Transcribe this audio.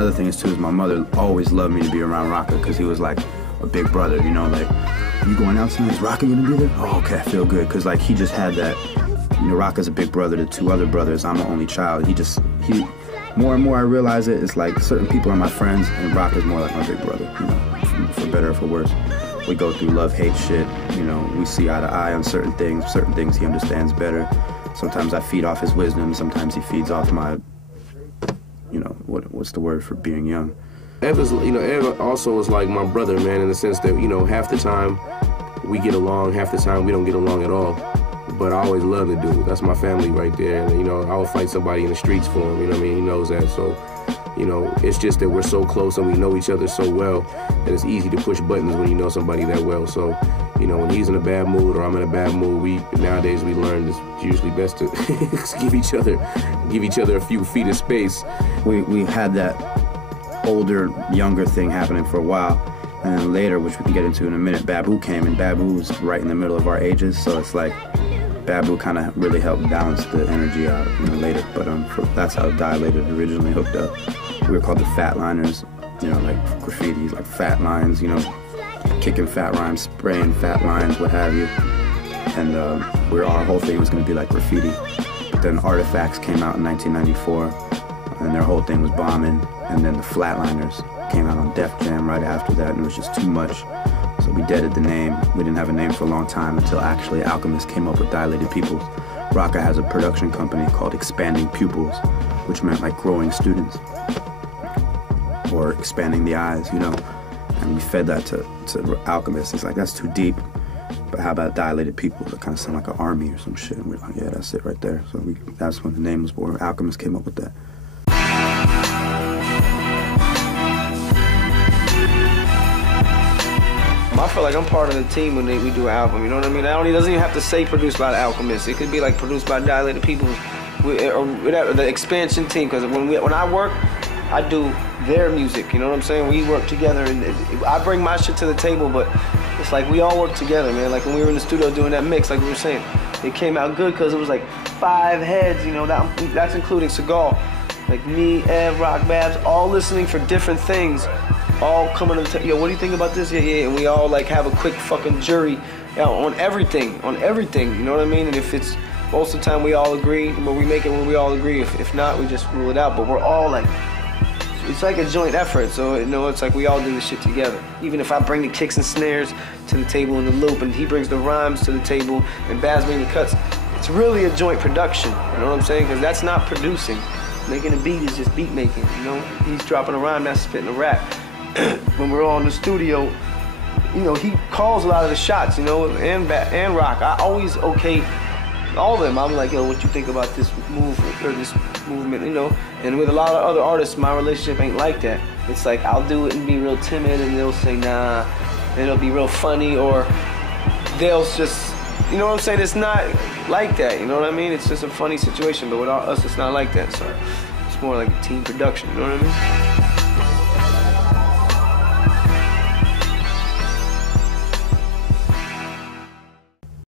another thing is too is my mother always loved me to be around Rakaa because he was like a big brother, you know, like, you going out tonight? Is Rakaa gonna be there? Oh, okay, I feel good. Because like he just had that, you know, Rakaa's a big brother to two other brothers. I'm the only child. More and more I realize it, it's like certain people are my friends and Rakaa's more like my big brother, you know, for better or for worse. We go through love-hate shit, you know, we see eye to eye on certain things he understands better. Sometimes I feed off his wisdom, sometimes he feeds off my, you know, what's the word for being young? Ev is, you know, Ev also is like my brother, man, in the sense that, you know, half the time we get along, half the time we don't get along at all. But I always love the dude. That's my family right there. And, you know, I would fight somebody in the streets for him, you know what I mean? He knows that. So, you know, it's just that we're so close and we know each other so well that it's easy to push buttons when you know somebody that well. So, you know, when he's in a bad mood or I'm in a bad mood, nowadays we learn it's usually best to give each other a few feet of space. We had that older, younger thing happening for a while, and then later, which we can get into in a minute, Babu came, and Babu's right in the middle of our ages, so it's like Babu kind of really helped balance the energy out, you know, later. But that's how Dilated originally hooked up. We were called the Fat Liners, you know, like graffiti, like fat lines, you know, kicking fat rhymes, spraying fat lines, what have you. And our whole thing was going to be like graffiti. But then Artifacts came out in 1994. And their whole thing was bombing, and then the Flatliners came out on Def Jam right after that, and it was just too much. So we deaded the name. We didn't have a name for a long time until actually Alchemist came up with Dilated Peoples. Rakaa has a production company called Expanding Pupils, which meant like growing students, or expanding the eyes, you know. And we fed that to Alchemist. He's like, that's too deep, but how about Dilated Peoples? It kind of sounded like an army or some shit. And we're like, yeah, that's it right there. So that's when the name was born. Alchemist came up with that. I feel like I'm part of the team when we do an album, you know what I mean? It doesn't even have to say produced by the Alchemist. It could be like produced by Dilated Peoples, or whatever, the expansion team, because when I work, I do their music, you know what I'm saying? We work together, and I bring my shit to the table, but it's like we all work together, man. Like when we were in the studio doing that mix, like we were saying, it came out good because it was like 5 heads, you know, that's including Seagal. Like me, Ev, Rock, Babs, all listening for different things, all coming to the table. Yo, what do you think about this? Yeah, and we all like have a quick fucking jury on everything, you know what I mean? And if it's, most of the time we all agree, but we make it when we all agree. If not, we just rule it out. But we're all like, it's like a joint effort, so you know, it's like we all do this shit together. Even if I bring the kicks and snares to the table in the loop, and he brings the rhymes to the table, and Baz brings the cuts, it's really a joint production, you know what I'm saying? Because that's not producing. Making a beat is just beat making, you know? He's dropping a rhyme, that's spitting a rap. When we're all in the studio, you know, he calls a lot of the shots, you know, and Rock. I always okay all of them. I'm like, yo, what you think about this move or this movement, you know? And with a lot of other artists, my relationship ain't like that. It's like, I'll do it and be real timid, and they'll say, nah, and it'll be real funny, or they'll just, you know what I'm saying? It's not like that, you know what I mean? It's just a funny situation, but with us, it's not like that, so it's more like a team production, you know what I mean?